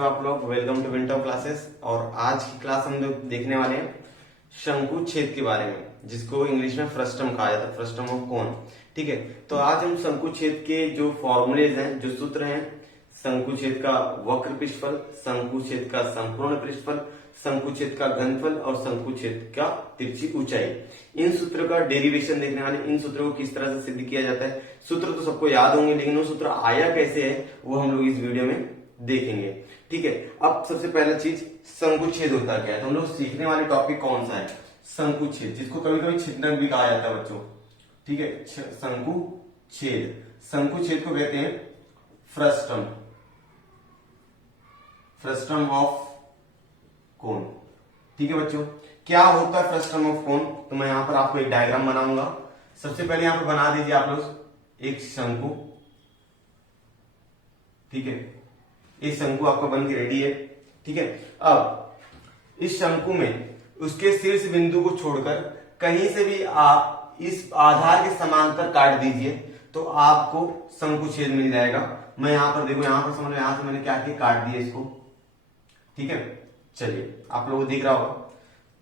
हो आप लोग। Welcome to winter classes. और आज की क्लास हम लोग देखने वाले हैं शंकु छेद के बारे में, जिसको इंग्लिश में फ्रस्टम कहा जाता है, फ्रस्टम ऑफ कोन। ठीक है, तो आज हम शंकु छेद के जो फॉर्मूलेज हैं, जो सूत्र हैं, शंकु छेद का वक्र पृष्ठफल, शंकु छेद का संपूर्ण पृष्ठफल, शंकु छेद का घनफल और शंकु छेद का तिरछी ऊंचाई, इन सूत्रों का डेरिवेशन देखने वाले। इन सूत्रों को किस तरह से सिद्ध किया जाता है। सूत्र तो सबको याद होंगे, लेकिन वो सूत्र आया कैसे है वो हम लोग इस वीडियो में देखेंगे। ठीक है, अब सबसे पहला चीज शंकु छेद होता क्या है, तो हम लोग सीखने वाले टॉपिक कौन सा है, शंकु छेद, जिसको कभी कभी छिद्रक भी कहा जाता है बच्चों। ठीक है, शंकु छेद, शंकु छेद को कहते हैं फ्रस्टम, फ्रस्टम ऑफ कोन। ठीक है बच्चों, क्या होता है फ्रस्टम ऑफ कोन, तो मैं यहां पर आपको एक डायग्राम बनाऊंगा। सबसे पहले यहां पर बना दीजिए आप लोग एक शंकु। ठीक है, ये शंकु आपका बन के रेडी है। ठीक है, अब इस शंकु में उसके शीर्ष बिंदु को छोड़कर कहीं से भी आप इस आधार के समांतर काट दीजिए तो आपको शंकु छेद मिल जाएगा। मैं यहां पर देखो, यहां पर समझ लो, यहां से मैंने क्या किया, काट दिया इसको। ठीक है, चलिए आप लोगों को दिख रहा होगा।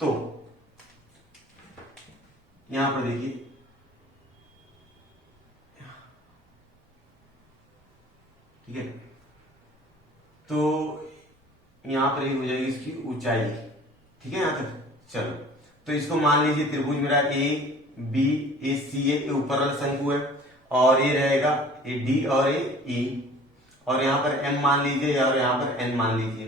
तो यहां पर देखिए, ठीक है, तो यहां पर ही हो जाएगी इसकी ऊंचाई। ठीक है, यहां तक चलो, तो इसको मान लीजिए त्रिभुज मेरा ए बी ए सी ए, ऊपर वाला शंकु है, और ये रहेगा ए डी और ए ई, और यहां पर एम मान लीजिए और यहां पर एन मान लीजिए।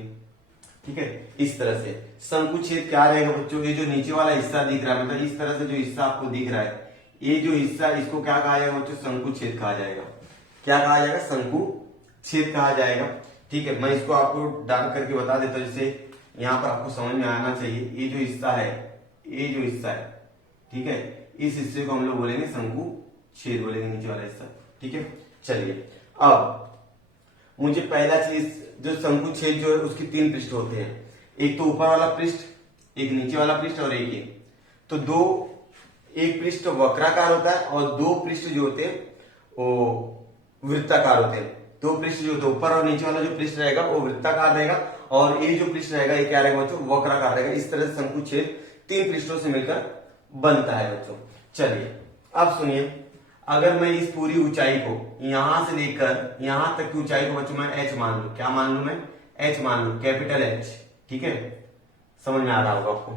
ठीक है, इस तरह से शंकु छेद क्या रहेगा बच्चों, ये जो नीचे वाला हिस्सा दिख रहा है, मतलब इस तरह से जो हिस्सा आपको दिख रहा है, ये जो हिस्सा, इसको क्या कहा जाएगा बच्चों, शंकु छेद कहा जाएगा। क्या कहा जाएगा, शंकु छेद कहा जाएगा। ठीक है, मैं इसको आपको डाल करके बता देता हूं, जिससे यहां पर आपको समझ में आना चाहिए। ये जो हिस्सा है, ये जो हिस्सा है, ठीक है, इस हिस्से को हम लोग बोलेंगे शंकु छेद बोलेंगे, नीचे वाला हिस्सा। ठीक है, चलिए अब मुझे पहला चीज, जो शंकु छेद जो है उसकी तीन पृष्ठ होते हैं, एक तो ऊपर वाला पृष्ठ, एक नीचे वाला पृष्ठ और एक ये। तो दो, एक पृष्ठ वक्राकार होता है और दो पृष्ठ जो होते हैं वो वृत्ताकार होते हैं। दो पृष्ठ जो होते हैं, ऊपर और नीचे वाला जो पृष्ठ रहेगा वो वृत्ताकार रहेगा, और ये जो पृष्ठ रहेगा ये क्या रहेगा बच्चों, वक्राकार रहेगा। इस तरह से शंकु छेद तीन पृष्ठों से मिलकर बनता है बच्चों। चलिए अब सुनिए, अगर मैं इस पूरी ऊंचाई को यहां से लेकर यहां तक की ऊंचाई को बच्चों मैं एच मान लू, क्या मान लू, मैं एच मान लू, कैपिटल एच। ठीक है, समझ में आ रहा होगा आपको।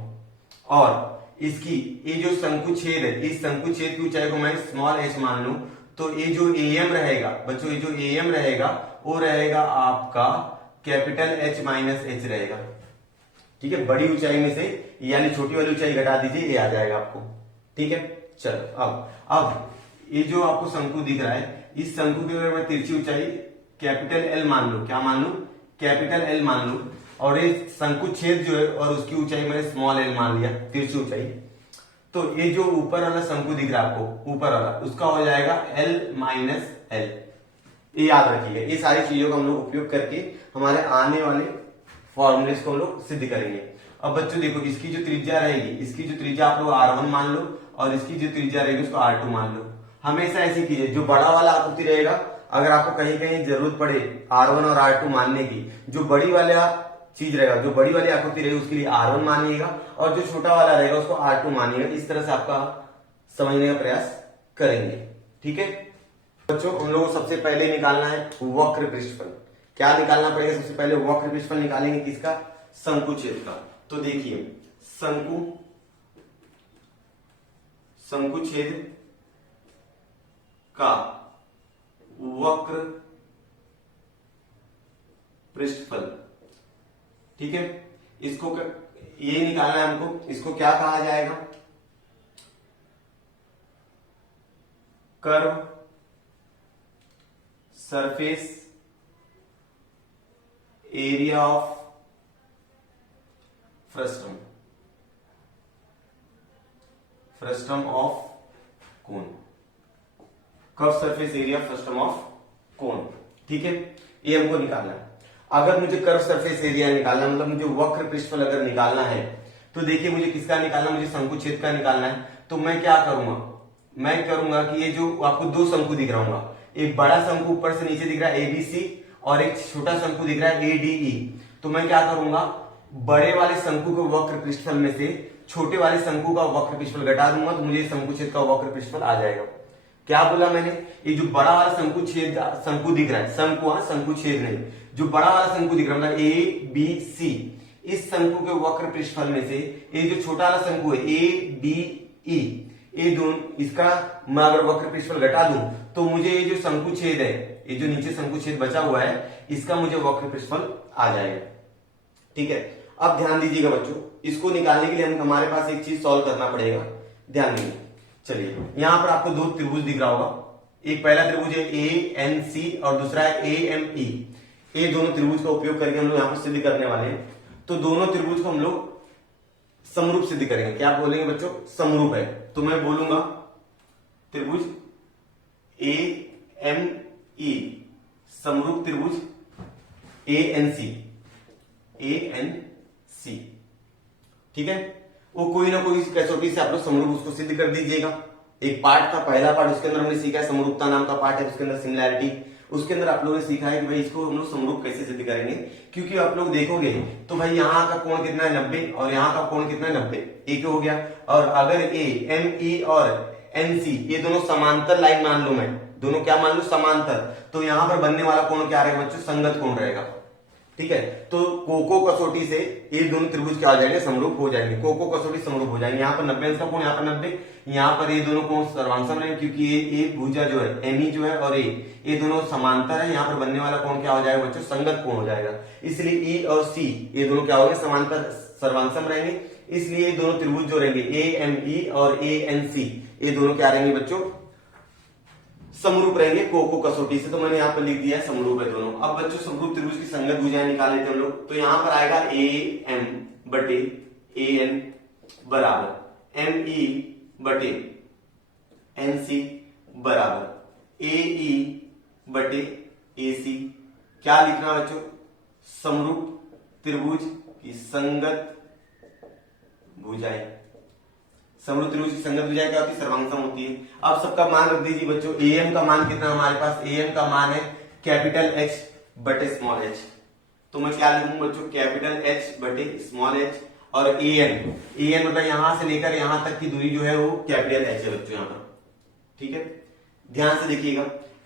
और इसकी ये जो शंकु छेद है, इस शंकु छेद की ऊंचाई को मैं स्मॉल एच मान लू, तो ये जो एम रहेगा बच्चों, ये जो एम रहेगा वो रहेगा आपका कैपिटल एच माइनस एच रहेगा। ठीक है, बड़ी ऊंचाई में से यानी छोटी वाली ऊंचाई घटा दीजिए, ये आ जाएगा आपको। ठीक है, चलो अब ये जो आपको शंकु दिख रहा है, इस शंकु की अगर मैं तिरछी ऊंचाई कैपिटल एल मान लू, क्या मान लू, कैपिटल एल मान लू, और ये शंकु छेद जो है और उसकी ऊंचाई मैंने स्मॉल एल मान लिया, तिरछी ऊंचाई, तो ये जो ऊपर वाला शंकु दिख रहा है आपको, ऊपर वाला, उसका हो जाएगा एल माइनस एल। ये याद रखिएगा, ये सारी चीजों का हम लोग उपयोग करके हमारे आने वाले फॉर्मूलेस को हम लोग सिद्ध करेंगे। अब बच्चों देखो, इसकी जो त्रिज्या रहेगी, इसकी जो त्रिज्या आप लोग R1 मान लो, और इसकी जो त्रिज्या रहेगी उसको R2 मान लो। हमेशा ऐसी कीजिए, जो बड़ा वाला आकृति रहेगा, अगर आपको कहीं कहीं जरूरत पड़े R1 और R2 मानने की, जो बड़ी वाला चीज रहेगा, जो बड़ी वाली आकृति रहेगी उसके लिए R1 मानिएगा, और जो छोटा वाला रहेगा उसको R2 मानिएगा। इस तरह से आपका समझने का प्रयास करेंगे। ठीक है बच्चों, हम लोग को सबसे पहले निकालना है वक्र पृष्ठफल। क्या निकालना पड़ेगा, सबसे पहले वक्र पृष्ठफल निकालेंगे किसका, शंकु छेद का। तो देखिए, शंकु छेद का वक्र पृष्ठफल। ठीक है, इसको ये निकालना है हमको, इसको क्या कहा जाएगा, curve surface area of frustum, frustum of cone, curve surface area frustum of cone. ठीक है, ये हमको निकालना है। अगर मुझे कर्व सरफेस एरिया निकालना, मतलब मुझे वक्र पृष्ठफल अगर निकालना है, तो देखिए मुझे किसका निकालना, मुझे शंकु छेद का निकालना है। तो मैं क्या करूंगा, मैं करूंगा कि ये जो आपको दो शंकु दिख रहा होगा, एक बड़ा शंकु ऊपर से नीचे दिख रहा है एबीसी, और एक छोटा शंकु दिख रहा है ADE, तो मैं क्या करूंगा, बड़े वाले शंकु के वक्र पृष्ठफल में से छोटे वाले शंकु का वक्र पृष्ठफल घटा दूंगा, तो मुझे शंकु छेद का वक्र पृष्ठफल आ जाएगा। क्या बोला मैंने, ये जो बड़ा वाला शंकु छेद शंकु दिख रहा है, शंकु शंकु छेद नहीं, जो बड़ा वाला शंकु दिख रहा है मतलब ABC, इस शंकु के वक्र पृष्ठफल में से ये जो छोटा वाला शंकु है ADE, ये दोनों, इसका मैं अगर वक्र पृष्ठफल घटा दूं तो मुझे ये जो शंकु छेद है, ये जो नीचे शंकु छेद बचा हुआ है, इसका मुझे वक्र पृष्ठफल आ जाएगा। ठीक है, अब ध्यान दीजिएगा बच्चों, इसको निकालने के लिए हमारे पास एक चीज सॉल्व करना पड़ेगा, ध्यान दीजिए। चलिए, यहां पर आपको दो त्रिभुज दिख रहा होगा, एक पहला त्रिभुज है ANC और दूसरा है AME। ये दोनों त्रिभुज का उपयोग करके हम लोग यहां पर सिद्ध करने वाले हैं। तो दोनों त्रिभुज को हम लोग समरूप सिद्ध करेंगे। क्या बोलेंगे बच्चों, समरूप है। तो मैं बोलूंगा त्रिभुज AME समरूप त्रिभुज ANC। ठीक है, वो कोई ना कोई कसौटी से आप लोग समरूप उसको सिद्ध कर दीजिएगा। एक पार्ट था, पहला पार्ट, उसके अंदर हमने सीखा है समरूपता नाम का पार्ट है, उसके अंदर सिमिलैरिटी, उसके अंदर आप लोगों ने सीखा है कि भाई इसको हम लोग समरूप कैसे सिद्ध करेंगे। क्योंकि आप लोग देखोगे तो भाई यहाँ का कोण कितना है 90 और यहाँ का कोण कितना है 90, एक हो गया। और अगर AME और NC ये दोनों समांतर लाइन मान लो, मैं दोनों क्या मान लो, समांतर, तो यहाँ पर बनने वाला कोण क्या रहेगा बच्चों, संगत कोण रहेगा। ठीक है, तो कोको कसौटी से ये दोनों त्रिभुज क्या हो जाएंगे, समरूप हो जाएंगे। कोको कसौटी समरूप हो जाएंगे। यहाँ पर 90 अंश का कोण, यहाँ पर 90, यहाँ पर ये दोनों कोण सर्वांसम रहेंगे, क्योंकि ये भुजा जो है ME जो है और ये दोनों समांतर है। यहाँ पर बनने वाला कोण क्या हो जाएगा बच्चों, संगत कोण हो जाएगा। इसलिए E और C ये दोनों क्या हो गए, समांतर सर्वांसम रहेंगे। इसलिए ये दोनों त्रिभुज जो रहेंगे AME और ANC ये दोनों क्या रहेंगे बच्चों, समरूप रहेंगे कोको कसौटी से। तो मैंने यहाँ पर लिख दिया है समरूप है दोनों। अब बच्चों समरूप त्रिभुज की संगत भुजाएं निकाल लेते हैं हम लोग। तो यहाँ पर आएगा AM बटे AN बराबर ME बटे NC बराबर AE बटे AC। क्या लिखना बच्चों, समरूप त्रिभुज की संगत भुजाएं। समरूप त्रिभुज की संगत भुजाएं क्या होती है, सर्वांगसम होती है। अब सबका मान रख दीजिए बच्चों। AM का मान कितना हमारे पास, AM का मान है कैपिटल H बटे स्मॉल h। तो मैं क्या लिखूंगा बच्चों, कैपिटल H बटे स्मॉल h। और AN मतलब यहां से लेकर यहां तक की दूरी जो है वो कैपिटल H है बच्चों यहाँ पर। ठीक है, ध्यान से देखिएगा।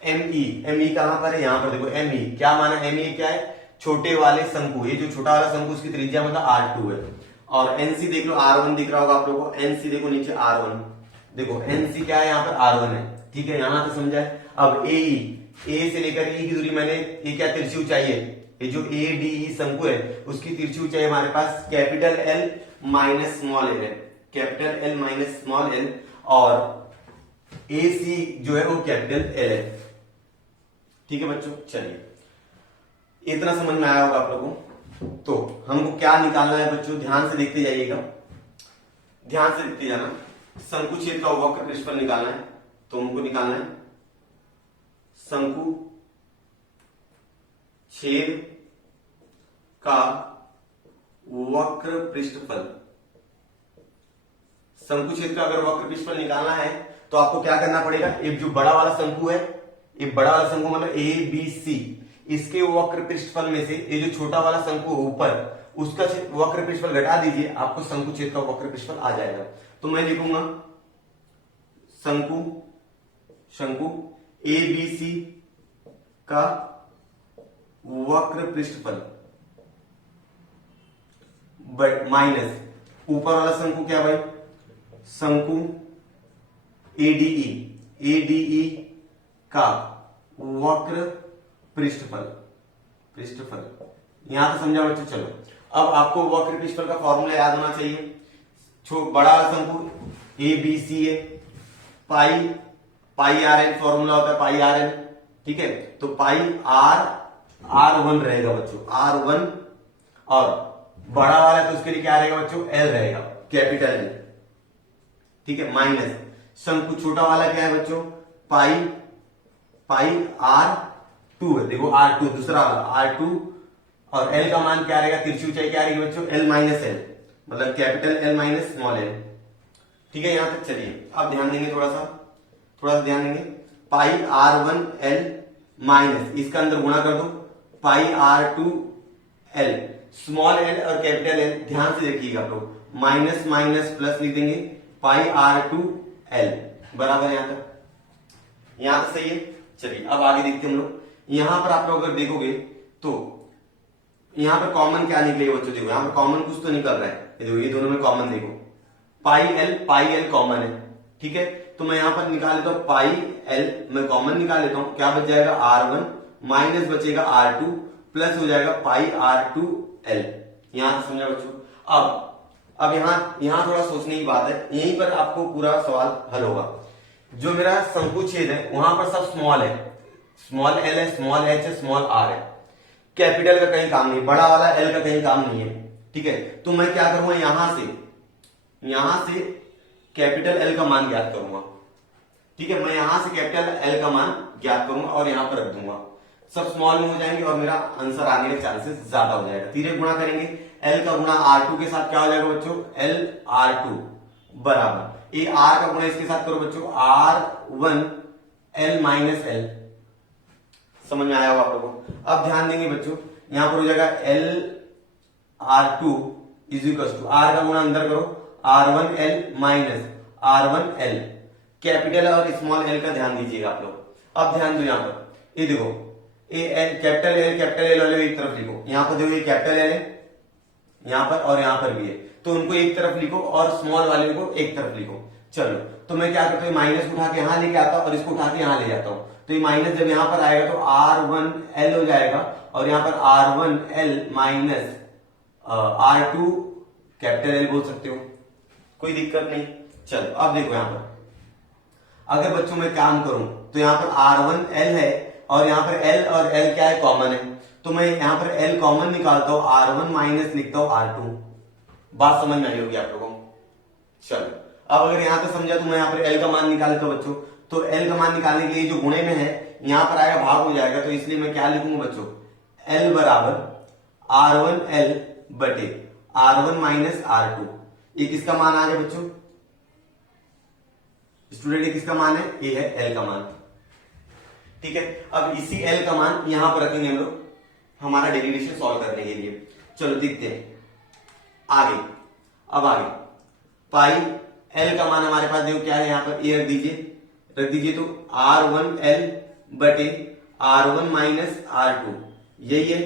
ME कहां पर है, यहां पर देखो ME क्या माना, ME क्या है, छोटे वाले शंकु। ये जो छोटा वाला शंकु उसकी त्रिज्या मतलब R2 है। और NC देख लो, R1 दिख रहा होगा आप लोगों को, NC देखो नीचे R1, देखो NC क्या है, यहाँ पर R1 है। ठीक है, यहां तो समझा है। अब AE, A से लेकर E की दूरी मैंने, ये क्या तिरछी ऊंचाई है, ये जो ADE शंकु है उसकी तिरछी ऊंचाई हमारे पास capital L minus small l है, capital L minus small l। और AC जो है वो कैपिटल L है। ठीक है बच्चों, चलिए इतना समझ में आया होगा आप लोगों को। तो हमको क्या निकालना है बच्चों, ध्यान से देखते जाइएगा, ध्यान से देखते जाना। शंकु छेद का वक्र पृष्ठफल निकालना है, तो हमको निकालना है शंकु छेद का वक्र पृष्ठफल। शंकु छेद का अगर वक्र पृष्ठफल निकालना है तो आपको क्या करना पड़ेगा, एक जो बड़ा वाला शंकु है, ये बड़ा वाला शंकु मतलब ABC, इसके वक्र पृष्ठफल में से ये जो छोटा वाला शंकु ऊपर, उसका वक्र पृष्ठफल घटा दीजिए, आपको शंकु छेद का वक्र पृष्ठफल आ जाएगा। तो मैं लिखूंगा शंकु ABC का वक्र पृष्ठफल माइनस ऊपर वाला शंकु क्या भाई, शंकु ADE का वक्र पृष्ठफल यहां तो समझा बच्चों। चलो, अब आपको वक्र पृष्ठफल का फॉर्मूला याद होना चाहिए। बड़ा शंकु ABC है, पाई RN फॉर्मूला होता है, पाई RN। ठीक है, तो पाई R1 रहेगा बच्चों, R1। और बड़ा वाला तो उसके लिए क्या रहेगा बच्चों, L रहेगा, कैपिटल L। ठीक है, माइनस शंकु छोटा वाला क्या है बच्चों, पाई R2 है, देखो R2 दूसरा वाला R2। और L का मान क्या रहेगा, तिरछी ऊंचाई क्या रहेगी बच्चों, L माइनस L, मतलब capital L minus small l। ठीक है, यहां तक चलिए। अब ध्यान देंगे, थोड़ा सा ध्यान देंगे। पाई R1 L माइनस, इसका अंदर गुणा कर दो, pi R two L, small L और कैपिटल एल ध्यान से देखिएगा आप लोग, माइनस माइनस प्लस लिख देंगे, पाई आर टू एल बराबर यहां तक सही है। चलिए अब आगे देखते हैं हम लोग। यहां पर आप लोग अगर देखोगे तो यहां पर कॉमन क्या निकलेगा बच्चों, देखो यहां पर कॉमन कुछ तो निकल रहा है, देखो ये दोनों में कॉमन देखो, पाई एल कॉमन है, ठीक है। तो मैं यहां पर निकाल लेता हूं पाई एल, मैं कॉमन निकाल लेता हूं, क्या बच जाएगा R1 माइनस बचेगा R2 प्लस हो जाएगा पाई R2 एल। यहां से समझा बच्चों। अब यहां थोड़ा सोचने की बात है, यहीं पर आपको पूरा सवाल हल होगा। जो मेरा शंकु छेद है वहां पर सब स्मॉल है, स्मॉल एल है, स्मॉल एच है, स्मॉल आर है, कैपिटल का कहीं काम नहीं, बड़ा वाला एल का कहीं काम नहीं है, ठीक है। तो मैं क्या करूंगा, यहां से कैपिटल एल का मान ज्ञात करूंगा, ठीक है। मैं यहां से कैपिटल एल का मान ज्ञात करूंगा और यहां पर रख दूंगा, सब स्मॉल में हो जाएंगे और मेरा आंसर आने के चांसेस ज्यादा हो जाएगा। धीरे गुणा करेंगे, एल का गुणा R2 के साथ क्या हो जाएगा बच्चों, एल R2 बराबर ये आर का गुणा इसके साथ करो बच्चों, R1 एल माइनस एल। समझ में आया होगा आप लोगों को। अब ध्यान देंगे बच्चों, यहां पर हो जाएगा L R2 is equal to R का गुणा अंदर करो, R1 L minus R1 L, capital और स्मॉल एल का ध्यान दीजिएगा आप लोग। अब ध्यान दो यहां पर, ये देखो ये कैपिटल एल वाले एक तरफ लिखो, यहां पर देखो ये कैपिटल एल है यहां पर और यहां पर भी है, तो उनको एक तरफ लिखो और स्मॉल वाले को एक तरफ लिखो। चलो तो मैं क्या करता हूं, माइनस उठा के यहां लेके आता हूं और इसको उठा के यहां ले जाता हूं, तो ये माइनस जब यहां पर आएगा तो R1 एल हो जाएगा और यहां पर R1 L minus R2 capital L बोल सकते हो, कोई दिक्कत नहीं। चलो अब देखो यहां पर अगर बच्चों मैं काम करूं तो यहां पर R1 एल है और यहां पर एल और एल क्या है, कॉमन है, तो मैं यहां पर एल कॉमन निकालता हूं, R1 माइनस लिखता हूं R2। बात समझ में आई होगी आप लोगों को। चलो अब अगर यहां तक समझा तो मैं यहां पर एल का मान निकाल लेता हूं बच्चों, तो एल का मान निकालने के लिए जो गुणे में है यहां पर आएगा भाग हो जाएगा, तो इसलिए मैं क्या लिखूंगा बच्चों, एल बराबर R1 एल बटे R1 माइनस R2। ये किसका मान आ गया बच्चों, स्टूडेंट ये किसका मान है, ये है एल का मान, ठीक है। अब इसी एल का मान यहां पर रखेंगे हम लोग हमारा डेरिवेशन सॉल्व करने के लिए। चलो देखते हैं आगे। अब आगे पाई एल का मान हमारे पास देखो क्या है, यहां पर ये रख दीजिए तो R1 एल बटे R1 माइनस R2 यही है,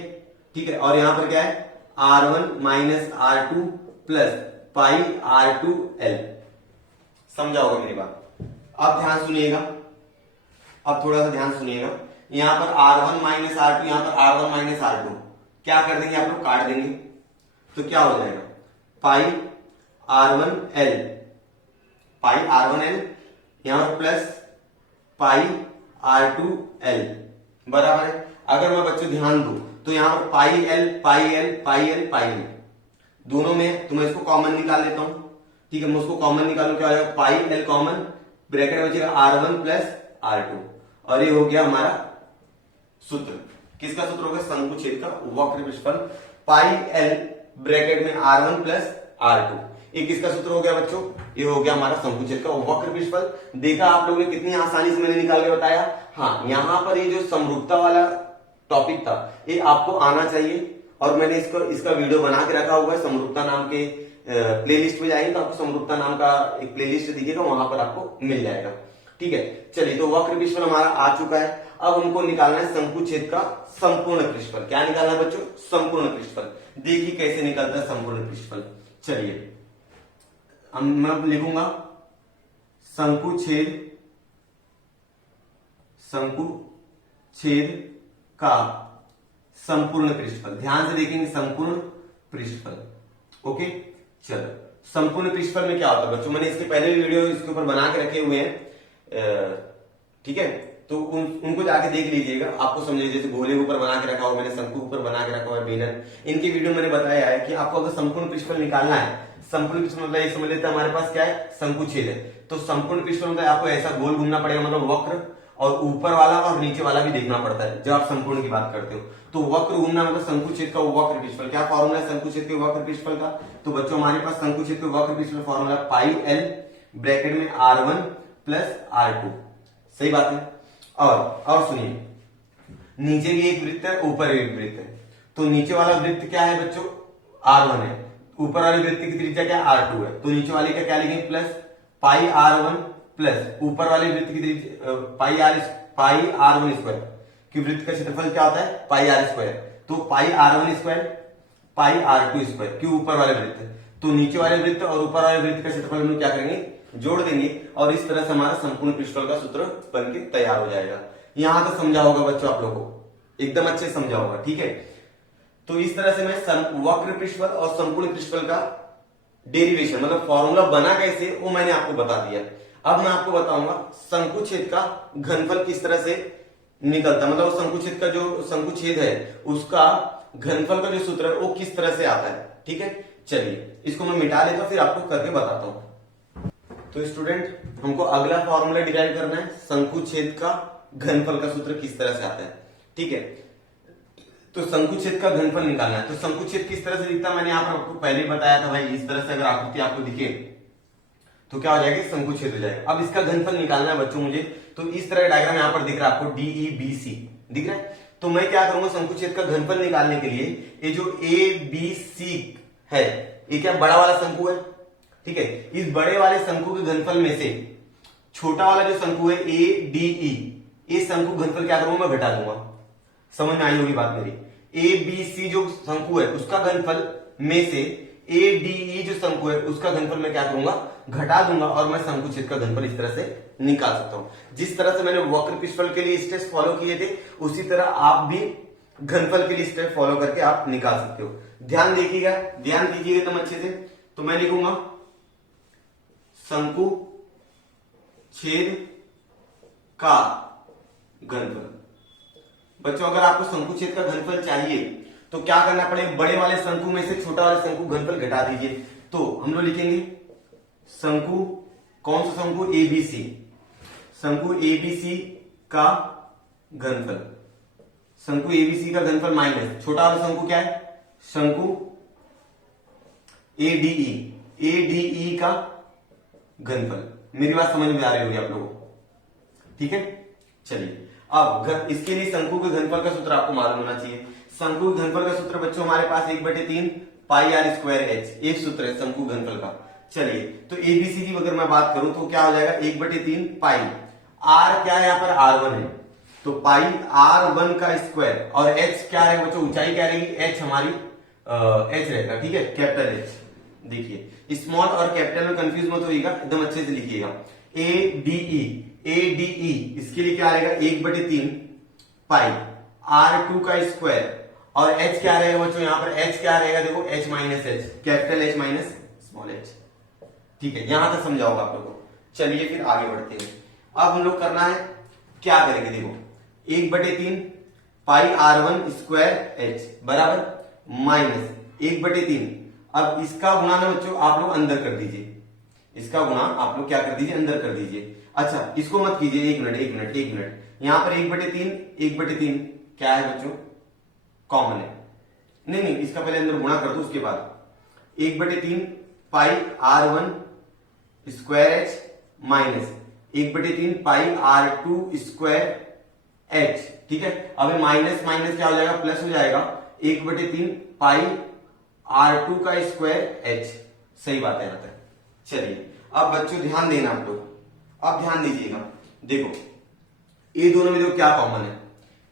ठीक है। और यहां पर क्या है, R1 minus R2 plus pi R2 L. समझा होगा मेरी बात। अब ध्यान सुनिएगा, अब थोड़ा सा ध्यान सुनिएगा, यहां पर R1 माइनस R2, यहां पर R1 माइनस R2 क्या कर देंगे आप लोग, काट देंगे, तो क्या हो जाएगा, पाई R1 एल, पाई R1 एल यहां पर प्लस पाई R2 एल बराबर है। अगर मैं बच्चों ध्यान दूं तो यहां पर pi L pi L pi L pi L दोनों में, तो मैं इसको कॉमन निकाल लेता हूं, ठीक है। मैं उसको कॉमन निकालूं, क्या हो जाएगा, पाई एल कॉमन, ब्रैकेट में बचेगा R1 प्लस R2 और ये हो गया हमारा सूत्र। किसका सूत्र होगा, शंकु छेद का वक्र पृष्ठफल, पाई एल ब्रैकेट में R1 प्लस R2। ये किसका सूत्र हो गया बच्चों, ये हो गया हमारा शंकु छेद का वक्र पृष्ठफल। देखा आप लोगों ने कितनी आसानी से मैंने निकाल के बताया। हाँ, यहां पर ये जो समरूपता वाला टॉपिक था ये आपको आना चाहिए और मैंने इसका वीडियो बना के रखा हुआ है, समरूपता नाम के प्लेलिस्ट में जाएंगे तो आपको समरूपता नाम का एक प्लेलिस्ट दिखेगा, वहां पर आपको मिल जाएगा, ठीक है। चलिए तो वक्र पृष्ठफल हमारा आ चुका है। अब हमको निकालना है शंकु छेद का संपूर्ण पृष्ठफल। क्या निकालना है बच्चों, संपूर्ण पृष्ठफल। देखिए कैसे निकलता है संपूर्ण पृष्ठफल। चलिए मैं लिखूंगा शंकु छेद का संपूर्ण पृष्ठफल। ध्यान से देखेंगे, संपूर्ण पृष्ठफल, ओके। चलो संपूर्ण पृष्ठफल में क्या होता है बच्चों, मैंने इसके पहले भी वीडियो इसके ऊपर बना के रखे हुए हैं, ठीक है, तो उनको जाके देख लीजिएगा, आपको समझ लीजिए। जैसे गोले के ऊपर बना के रखा हुआ, मैंने शंकु ऊपर बना के रखा हुआ है, बेलन, इनके वीडियो मैंने बताया है कि आपको अगर संपूर्ण पृष्ठफल निकालना है, संपूर्ण पृष्ठफल मतलब ये समझ लेते हैं हमारे पास क्या है, शंकु छेद है, तो संपूर्ण पृष्ठफल मतलब आपको ऐसा गोल घूमना पड़ेगा, मतलब वक्र, और ऊपर वाला और नीचे वाला भी देखना पड़ता है जब आप संपूर्ण की बात करते हो। तो वक्र घूमना मतलब शंकु छेद का वक्र पृष्ठफल। क्या फॉर्मूला है शंकु छेद के वक्र पृष्ठफल का, तो बच्चों हमारे पास शंकु छेद के वक्र पृष्ठफल फॉर्मूला पाई एल ब्रैकेट में R1 प्लस R2। सही बात है। और सुनिए, नीचे भी एक वृत्त है, ऊपर एक वृत्त है। तो नीचे वाला वृत्त क्या है बच्चों, R1 है, ऊपर वाले वृत्त की त्रिज्या क्या R2 है। तो नीचे वाले का क्या लिखेंगे, प्लस पाई R1 प्लस ऊपर वाले वृत्त की त्रिज्या पाई R1 स्क्वायर, कि वृत्त का क्षेत्रफल क्या होता है, पाई R स्क्वायर। तो पाई R1 square pi R2 square, क्यों, ऊपर वाले वृत्त। तो नीचे वाले वृत्त और ऊपर वाले वृत्त का क्षेत्रफल हम क्या करेंगे, जोड़ देंगे, और इस तरह से हमारा संपूर्ण पृष्ठफल का सूत्र बन के तैयार हो जाएगा। यहां तक समझा होगा बच्चों आप लोगों को, एकदम अच्छे से समझा होगा, ठीक है। तो इस तरह से मैं वक्र पृष्ठफल और संपूर्ण पृष्ठफल का डेरिवेशन मतलब फॉर्मूला बना कैसे वो मैंने आपको बता दिया। अब मैं आपको बताऊंगा शंकुछेद का घनफल किस तरह से निकलता, मतलब शंकुछेद का जो शंकुछेद है उसका घनफल का जो सूत्र है वो किस तरह से आता है, ठीक है। चलिए इसको मैं मिटा लेता हूं, फिर आपको करके बताता हूं। तो स्टूडेंट, हमको अगला फॉर्मूला डिराइव करना है, शंकुछेद का घनफल का सूत्र किस तरह से आता है, ठीक है। तो शंकुछेद का घनफल निकालना है। तो शंकुछेद किस तरह से दिखता है, मैंने यहाँ पर आपको पहले बताया था भाई, इस तरह से अगर आकृति आपको दिखे तो क्या हो जाएगा, शंकुछेद हो जाएगा। अब इसका घनफल निकालना है बच्चों मुझे, तो इस तरह का डायग्राम यहाँ पर दिख रहा है आपको, DEBC दिख रहा है। तो मैं क्या करूंगा, शंकुछेद का घनफल निकालने के लिए ये जो ABC है, ये क्या बड़ा वाला शंकु है, ठीक है। इस बड़े वाले शंकु के घनफल में से छोटा वाला जो शंकु है ADE, ये शंकु घनफल क्या करूंगा, मैं घटा दूंगा। समझ में आई होगी बात मेरी। ABC जो शंकु है उसका घनफल में से ADE जो शंकु है उसका घनफल मैं क्या करूंगा, घटा दूंगा, और मैं शंकुछेद का घनफल इस तरह से निकाल सकता हूं। जिस तरह से मैंने वक्र पृष्ठफल के लिए स्टेप्स फॉलो किए थे, उसी तरह आप भी घनफल के लिए स्टेप फॉलो करके आप निकाल सकते हो। ध्यान देखिएगा, ध्यान दीजिएगा एकदम अच्छे से। तो मैं लिखूंगा शंकुछेद का घनफल। बच्चों, अगर आपको शंकुछेद का घनफल चाहिए तो क्या करना पड़ेगा, बड़े वाले शंकु में से छोटा वाला शंकु घनफल घटा दीजिए। तो हम लोग लिखेंगे शंकु, कौन सा शंकु, ABC, शंकु ABC का घनफल, शंकु ABC का घनफल माइनस छोटा वाला शंकु क्या है, शंकु ADE का घनफल। मेरी बात समझ में आ रही होगी आप लोगों को, ठीक है। चलिए अब इसके लिए शंकु के घनफल का सूत्र आपको मालूम होना चाहिए। शंकु के घनफल का सूत्र बच्चों हमारे पास 1/3 पाई R स्क्वायर H, एक सूत्र है शंकु घनफल का। चलिए तो ABC की अगर मैं बात करूं तो क्या हो जाएगा, 1/3 पाई R क्या है, यहाँ पर R1 है, तो पाई R1 का स्क्वायर, और H क्या रहेगा बच्चों, ऊंचाई क्या रहेगी, H हमारी H रहेगा, ठीक है, कैपिटल H। देखिए स्मॉल और कैपिटल में कंफ्यूज मत होइएगा, एकदम अच्छे से लिखिएगा। ADE इसके लिए क्या रहेगा, 1/3 पाई R2 का स्क्वायर, और H क्या रहेगा बच्चों, यहाँ पर H क्या रहेगा, देखो H minus H, capital H minus small h, ठीक है। यहां तक समझा होगा आप लोगों को। चलिए फिर आगे बढ़ते हैं। अब हम लोग करना है, क्या करेंगे, देखो 1/3 पाई R1 स्क्वायर H बराबर माइनस 1/3। अब इसका गुणा ना बच्चों आप लोग अंदर कर दीजिए, इसका गुणा आप लोग क्या कर दीजिए, अंदर कर दीजिए। अच्छा इसको मत कीजिए, एक मिनट, यहां पर 1/3 क्या है बच्चों, कॉमन है, नहीं इसका पहले अंदर गुणा कर दो, उसके बाद 1/3 पाई R1 स्क्वायर H माइनस 1/3 पाई R2 स्क्वायर H, ठीक है। अब माइनस माइनस क्या हो जाएगा, प्लस हो जाएगा, 1/3 पाई R2 का स्क्वायर H, सही बात है यहाँ तक। चलिए अब बच्चों ध्यान देना आप लोग, अब ध्यान दीजिएगा। देखो ये दोनों में देखो क्या कॉमन है,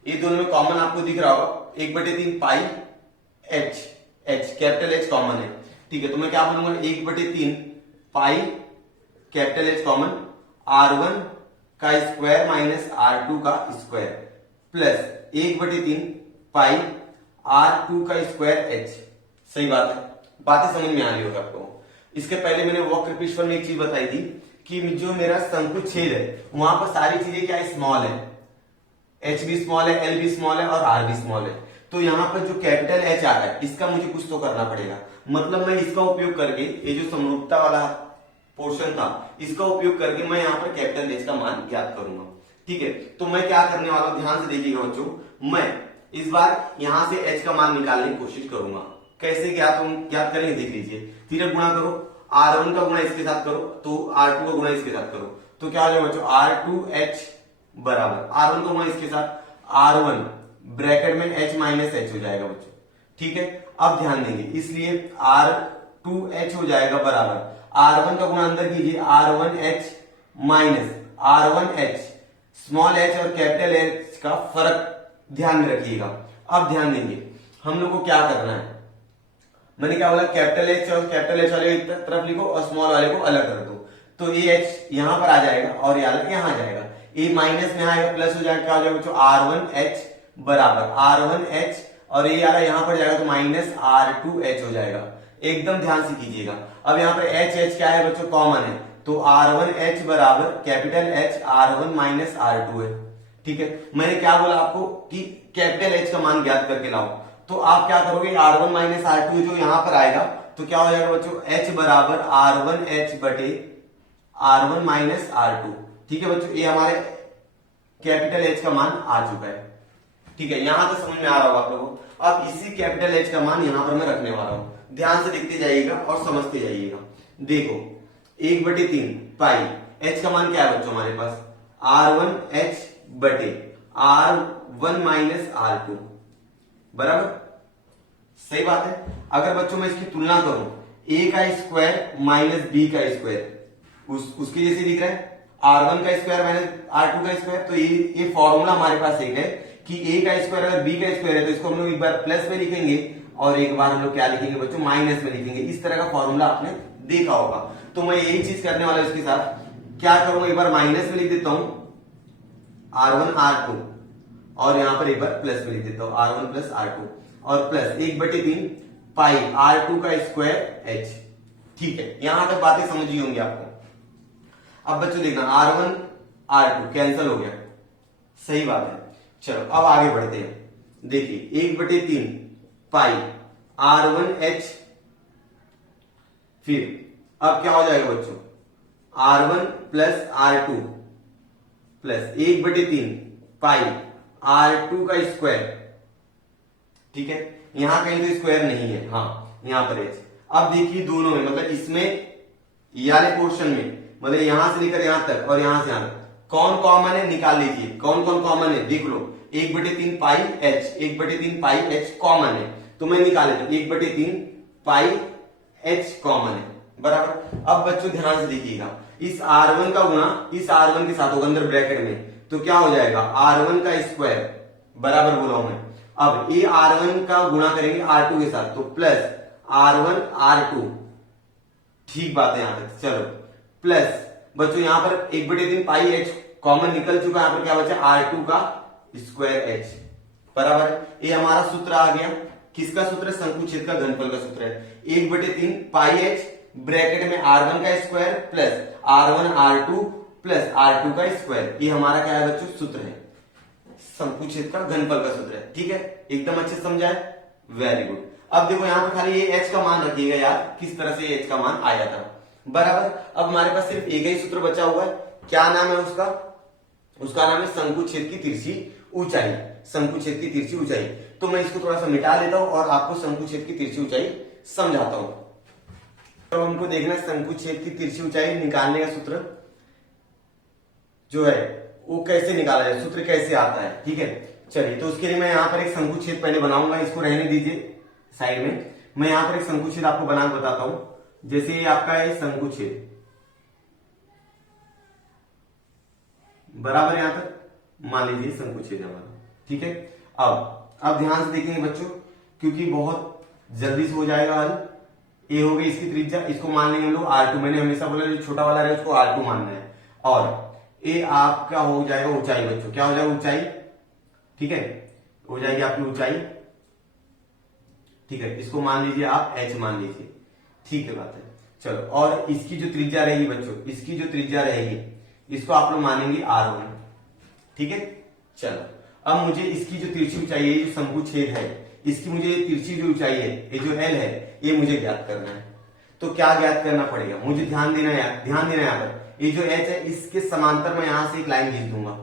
ये दोनों में कॉमन आपको दिख रहा होगा 1/3 पाई H कैपिटल H कॉमन है, ठीक है। तो मैं क्या बोलूंगा, 1/3 pi capital H common R1 का स्क्वायर माइनस R2 का स्क्वायर प्लस 1/3 पाई R2 का स्क्वायर H, सही बात है, बातें समझ में आ रही होगी आपको। इसके पहले मैंने वक्र पृष्ठफल में एक चीज बताई थी कि जो मेरा शंकुछेद है वहां पर सारी चीजें क्या स्मॉल है, H भी स्मॉल है, L भी स्मॉल है और R भी स्मॉल है। तो यहाँ पर जो कैपिटल H आ रहा है इसका मुझे कुछ तो करना पड़ेगा, मतलब मैं इसका उपयोग करके, ये जो समरूपता वाला पोर्शन था इसका उपयोग करके मैं यहाँ पर कैपिटल H का मान ज्ञात करूंगा, ठीक है। तो मैं क्या करने वाला हूं, ध्यान से देखिएगा बच्चों, मैं इस बार यहां से H का मान निकालने की कोशिश करूंगा। कैसे ज्ञात करेंगे देख लीजिए, फिर गुणा करो, R1 का गुणा इसके साथ करो तो R2 का गुणा इसके साथ करो, तो क्या हो जाएगा बच्चों, R2H बराबर R1 का गुणा इसके साथ R1 ब्रैकेट में h माइनस एच हो जाएगा बच्चों। ठीक है, अब ध्यान देंगे, इसलिए R2H हो जाएगा बराबर R1 का गुणा अंदर कीजिए, R1H minus R1H, small h और कैपिटल H का फर्क ध्यान में रखिएगा। अब ध्यान देंगे, हम लोग को क्या करना है, मैंने क्या बोला, कैपिटल H और कैपिटल H वाले तरफ लिखो और स्मॉल वाले को अलग कर दो, तो ये H यहां पर आ जाएगा और ये अलग यहां आ जाएगा, ये माइनस में आएगा प्लस हो जाएगा, क्या हो जाएगा बच्चों, R1H बराबर R1H और ये आ रहा यहां पर जाएगा तो माइनस R2H हो जाएगा। एकदम ध्यान से कीजिएगा। अब यहाँ पर H क्या है बच्चों, कॉमन है, तो R1H बराबर capital H R1 minus R2 है। ठीक है, मैंने क्या बोला आपको कि कैपिटल H का मान ज्ञात करके लाओ, तो आप क्या करोगे, R1 माइनस R2 जो यहां पर आएगा तो क्या हो जाएगा बच्चों, H बराबर R1H बटे R1 माइनस R2। ठीक है बच्चों, ये हमारे कैपिटल H का मान आ चुका है। ठीक है, यहां तक समझ में आ रहा होगा आप लोगों को। अब इसी कैपिटल H का मान यहां पर मैं रखने वाला हूं, ध्यान से देखते जाइएगा और समझते जाइएगा। देखो 1/3 पाई, H का मान क्या है बच्चों हमारे पास, R1H बटे R1 माइनस R2 बराबर, सही बात है। अगर बच्चों मैं इसकी तुलना करूं, a का स्क्वायर माइनस b का स्क्वायर उसके जैसे दिख रहा है, R1 का स्क्वायर माइनस R2 का स्क्वायर, तो ये फॉर्मूला हमारे पास एक है कि a का स्क्वायर अगर b का स्क्वायर है तो इसको हम लोग एक बार प्लस में लिखेंगे और एक बार हम लोग क्या लिखेंगे बच्चों, माइनस में लिखेंगे। इस तरह का फॉर्मूला आपने देखा होगा, तो मैं यही चीज करने वाला हूं। इसके साथ क्या करूंगा, एक बार माइनस में लिख देता हूं R1 R2 और यहां पर एक बार प्लस में लिख देता हूं R1 प्लस R2 और प्लस 1/3 पाई R2 का स्क्वायर H। ठीक है, यहां तक बातें समझ ही होंगी आपको। अब बच्चों देखना, R1 R2 कैंसिल हो गया, सही बात है। चलो अब आगे बढ़ते हैं। देखिए 1/3 पाई R1H, फिर अब क्या हो जाएगा बच्चों, R1 प्लस R2 प्लस 1/3 पाई R2 का स्क्वायर। ठीक है, यहां कहीं तो स्क्वायर नहीं है, हाँ यहां पर H। अब देखिए दोनों में, मतलब इसमें वाले पोर्शन में, मतलब यहां से लेकर यहां तक और यहां से यहां तक कौन कॉमन है निकाल लीजिए, कौन कौन कॉमन है देख लो। 1/3 पाई H, 1/3 पाई H कॉमन है, तो मैं निकाल लेता हूं 1/3 पाई H कॉमन है बराबर। अब बच्चों ध्यान से देखिएगा, इस R1 का गुणा इस R1 के साथ होगा अंदर ब्रैकेट में, तो क्या हो जाएगा R1 का स्क्वायर बराबर बोला हूं मैं। अब ये R1 का गुणा करेंगे R2 के साथ, तो प्लस R1 R2, ठीक बात है यहां तक। चलो प्लस बच्चों यहां पर 1/3 पाई H कॉमन निकल चुका है, यहां पर क्या बचा R2 का स्क्वायर H बराबर। ये हमारा सूत्र आ गया, किसका सूत्र है, शंकुछेद का घनफल का सूत्र है। 1/3 पाई H ब्रैकेट में R1 का square plus R1 R2 plus R2 का स्क्वायर, ये हमारा क्या है बच्चों, सूत्र है, शंकुछेद का घनफल का सूत्र है। ठीक है, एकदम अच्छे से समझा है, वेरी गुड। अब देखो यहां पर खाली ये H का मान रखिएगा यार, किस तरह से H का मान आया था बराबर। अब हमारे पास सिर्फ एक ही सूत्र बचा हुआ है, क्या नाम है उसका, उसका नाम है शंकुछेद की तिरछी ऊंचाई, शंकुछेद की तिरछी ऊंचाई। तो मैं इसको थोड़ा सा मिटा लेता हूं और आपको शंकुछेद की तिरछी ऊंचाई समझाता हूं। तो हमको देखना है शंकुछेद की तिरछी ऊंचाई निकालने का सूत्र जो है वो कैसे निकाला जाए, सूत्र कैसे आता है। ठीक है, चलिए तो उसके लिए मैं यहां पर एक शंकुछेद पहले बनाऊंगा, इसको रहने दीजिए साइड में। मैं यहां पर एक शंकुछेद आपको बना के बताता हूं। जैसे ये आपका है शंकुछेद बराबर, यहां तक मान लीजिए शंकुछेद हमारा। ठीक है, अब ध्यान से देखेंगे बच्चों, क्योंकि बहुत जल्दी से हो जाएगा हल। ये हो गई इसकी त्रिज्या, इसको मान लेंगे हम लोग R2। मैंने हमेशा बोला जो छोटा वाला है उसको R2 मानना है। और ये आपका हो जाएगा ऊंचाई बच्चों, क्या हो जाएगा ऊंचाई, ठीक है, हो जाएगी आपकी ऊंचाई। ठीक है, इसको मान लीजिए आप H मान लीजिए, ठीक है बात है। चलो, और इसकी जो त्रिज्या रहेगी बच्चों, इसकी जो त्रिज्या रहेगी इसको आप लोग मानेंगे R1। ठीक है, चलो अब मुझे इसकी जो तिरछी ऊंचाई है, जो शंकुछेद है, इसकी मुझे तिरछी जो ऊंचाई है, ये जो L है, ये मुझे ज्ञात करना है। तो क्या ज्ञात करना पड़ेगा, मुझे ध्यान देना है, ध्यान देना यहाँ पर। ये जो H है इसके समांतर मैं यहां से एक लाइन खींच दूंगा,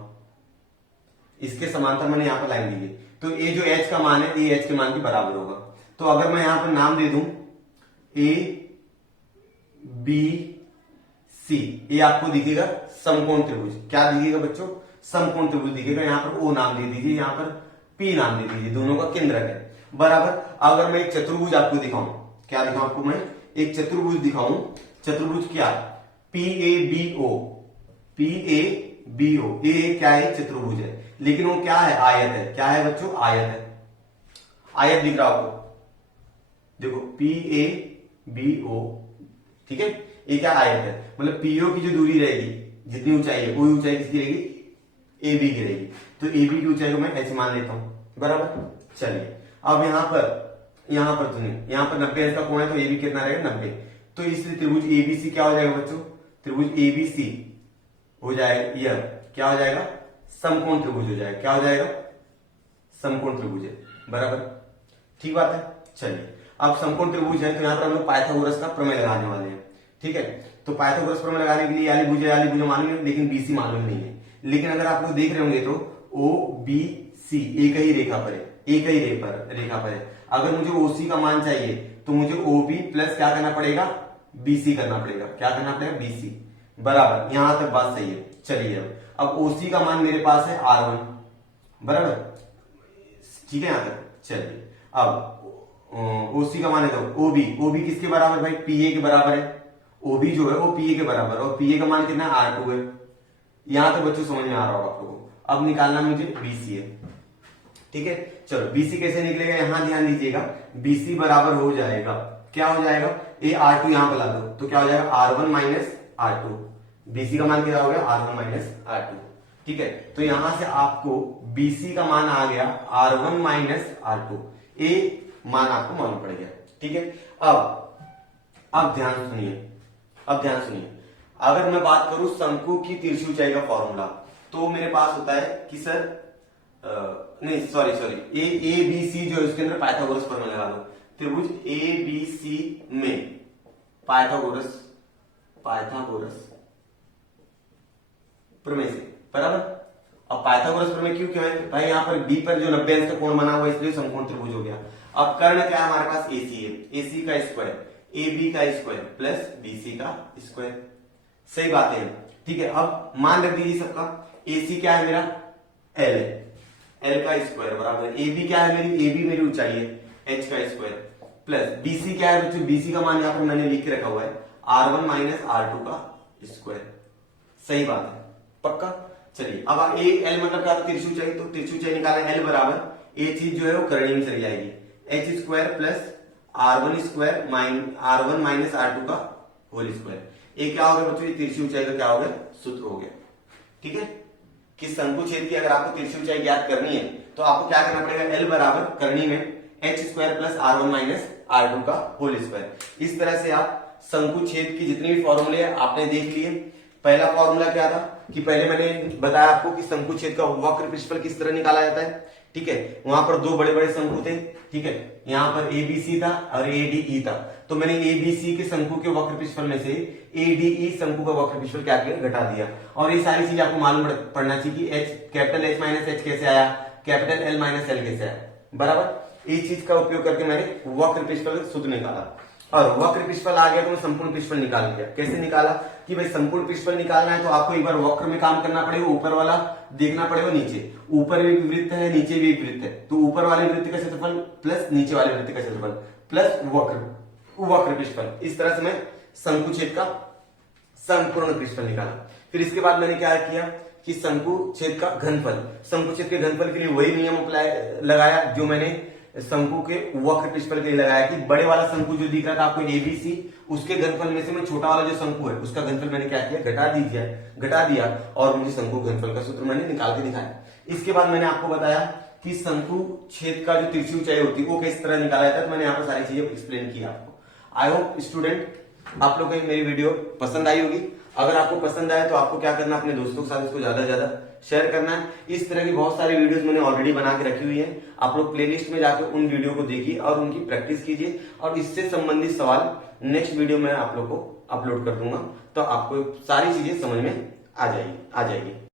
इसके समांतर मैंने यहां पर लाइन दी है, तो ये जो H का मान है ये H के मान के बराबर होगा। तो अगर मैं यहां पर नाम दे दूं A B C, ये आपको दिखेगा समकोण त्रिभुज। क्या दिखेगा बच्चों, समकोण त्रिभुज दिखेगा। यहां पर O नाम दे दीजिए, यहां पर पी नाम दे दीजिए, दोनों का केंद्रक है, बराबर। अगर मैं एक चतुर्भुज आपको दिखाऊं, क्या दिखाऊं आपको मैं, एक चतुर्भुज दिखाऊं, चतुर्भुज क्या, P A B O, P A B O, A क्या है, चतुर्भुज है, लेकिन वो क्या है, आयत है। क्या है बच्चों, आयत है। आयत दिख रहा आपको, देखो पी ए बी ओ, ठीक है, ये क्या आयत है, मतलब पीओ की जो दूरी रहेगी, जितनी ऊंचाई है, वही ऊंचाई किसकी रहेगी, ए बी की रहेगी। तो ए बी की ऊंचाई को मैं ऐसे मान लेता हूं, बराबर। चलिए अब यहां पर सुनिए, यहां पर 90 अंश का कोण है, तो ए बी कितना रहेगा, 90। तो इसलिए त्रिभुज एबीसी क्या हो जाएगा बच्चों, त्रिभुज एबीसी हो जाएगा, यह क्या हो जाएगा, समकोण त्रिभुज हो जाएगा। क्या हो जाएगा, समकोण त्रिभुज है, बराबर, ठीक बात है। चलिए अब समकोण त्रिभुज है, तो यहां पर हम लोग पाइथागोरस का प्रमेय लगाने वाले हैं, ठीक है। तो पाइथागोरस प्रमेय लगाने के लिए याली भुजा मालूम है, लेकिन बीसी मालूम नहीं है। लेकिन अगर आप लोग देख रहे होंगे तो ओ बी सी एक ही रेखा पर है, एक ही रेखा पर है। अगर मुझे ओसी का मान चाहिए तो मुझे ओबी प्लस क्या करना पड़ेगा, बीसी करना पड़ेगा। क्या करना पड़ेगा, बीसी, बराबर। यहां तक बात सही है। चलिए अब ओसी का मान मेरे पास है R1, बराबर, ठीक है। यहां तक चलिए, अब ओसी का मान है तो ओबी किसके बराबर भाई, पीए के बराबर है। ओबी जो है वो पीए के बराबर, और पीए का मान कितना है, R2 है। यहां तक बच्चों समझ में आ रहा होगा आप लोगों को। अब निकालना मुझे बीसी है, ठीक है। चलो बीसी कैसे निकलेगा, यहां ध्यान दीजिएगा, बीसी बराबर हो जाएगा, क्या हो जाएगा, ए R2 यहां पर ला दो, तो क्या हो जाएगा, R1 माइनस R2। बीसी का मान क्या हो गया, R1 माइनस R2, ठीक है। तो यहां से आपको बीसी का मान आ गया R1 माइनस R2, ए मान आपको मालूम पड़ गया, ठीक है। अब ध्यान सुनिए, अगर मैं बात करूं शंकु की तिरछी ऊंचाई का फॉर्मूला, तो मेरे पास होता है कि सर नहीं सॉरी ए बी सी जो है उसके अंदर पाइथागोरस प्रमेय लगा दो। त्रिभुज ए बी सी में पाइथागोरस प्रमेय से, बराबर। अब पाइथागोरस प्रमेय क्यों है भाई, यहाँ पर बी पर जो 90 अंश का कोण बना हुआ है, इसलिए समकोण त्रिभुज हो गया। अब कर्ण क्या है हमारे पास, एसी है, एसी का स्क्वायर, ए बी का स्क्वायर प्लस बीसी का स्क्वायर, सही बात है, ठीक है। अब मान रख दीजिए सबका, एसी क्या है मेरा, एल है, एल का स्क्वायर बराबर, ए बी क्या है मेरी, ए बी मेरी ऊंचाई है, एच का स्क्वायर प्लस बीसी क्या है बच्चों, बीसी का मान यहाँ पर मैंने लिख के रखा हुआ है, R1 माइनस R2 का स्क्वायर, सही बात है, पक्का। चलिए अब ए एल मतलब क्या था, तिरछी ऊंचाई, तो तिरछी ऊंचाई निकाला, एल बराबर ए चीज जो है वो करनी में चली जाएगी, H square plus R1 square R1 minus R2 का होल स्क्वायर। ये क्या हो गया बच्चों, ये तिरछी ऊंचाई का क्या हो गया, सूत्र हो गया, ठीक है। कि शंकु छेद की अगर आपको तिरछी ऊंचाई ज्ञात करनी है तो आपको क्या करना पड़ेगा, एल बराबर करनी में H square plus R1 minus R2 का होल स्क्वायर। इस तरह से आप शंकु छेद की जितनी भी फॉर्मूले आपने देख लिए। पहला फॉर्मूला क्या था कि पहले मैंने बताया आपको कि शंकु छेद का वक्र पृष्ठफल किस तरह निकाला जाता है, ठीक है। वहां पर दो बड़े बड़े शंकु थे, ठीक है, यहाँ पर एबीसी था और एडीई था। तो मैंने एबीसी के शंकु के वक्र पृष्ठफल में से एडीई शंकु का वक्र पृष्ठफल क्या किया, घटा दिया। और ये सारी चीज आपको मालूम पड़ना चाहिए कि H, capital H minus H कैसे आया, कैपिटल एल माइनस एल कैसे आया, बराबर। इस चीज का उपयोग करके मैंने वक्र पृष्ठफल सूत्र निकाला, और वक्र पृष्ठफल आ गया तो मैं संपूर्ण पृष्ठफल निकाल लिया। कैसे निकाला कि भाई संपूर्ण पृष्ठफल निकालना है तो आपको एक बार वक्र में काम करना पड़ेगा, ऊपर वाला देखना पड़ेगा, नीचे, ऊपर भी एक वृत्त है, नीचे भी एक वृत्त है, तो ऊपर वाले वृत्त का क्षेत्रफल प्लस नीचे वाले वृत्त का क्षेत्रफल प्लस वक्र पृष्ठफल। इस तरह से मैं शंकु छेद का संपूर्ण पृष्ठफल निकाला। फिर इसके बाद मैंने क्या किया कि शंकु छेद का घनफल, शंकु छेद के घनफल के लिए वही नियम अप्लाई लगाया जो मैंने शंकु के वक्र पृष्ठफल के लिए लगाया कि बड़े वाला शंकु जो दिख रहा था आपको एबीसी, उसके घनफल में से मैं छोटा वाला जो शंकु है उसका घनफल मैंने क्या किया, घटा दिया और मुझे शंकु घनफल का सूत्र मैंने निकाल के दिखाया। इसके बाद मैंने आपको बताया कि शंकु छेद का जो तिरछी ऊंचाई होती है वो किस तरह निकाला जाता है, तो मैंने यहाँ पर सारी चीजें एक्सप्लेन की आपको। आई होप स्टूडेंट आप लोग को मेरी वीडियो पसंद आई होगी। अगर आपको पसंद आए तो आपको क्या करना है, अपने दोस्तों के साथ इसको ज्यादा से ज्यादा शेयर करना है। इस तरह की बहुत सारी वीडियोस मैंने ऑलरेडी बना के रखी हुई है, आप लोग प्लेलिस्ट में जाकर उन वीडियो को देखिए और उनकी प्रैक्टिस कीजिए, और इससे संबंधित सवाल नेक्स्ट वीडियो में आप लोग को अपलोड कर दूंगा, तो आपको सारी चीजें समझ में आ जाएगी।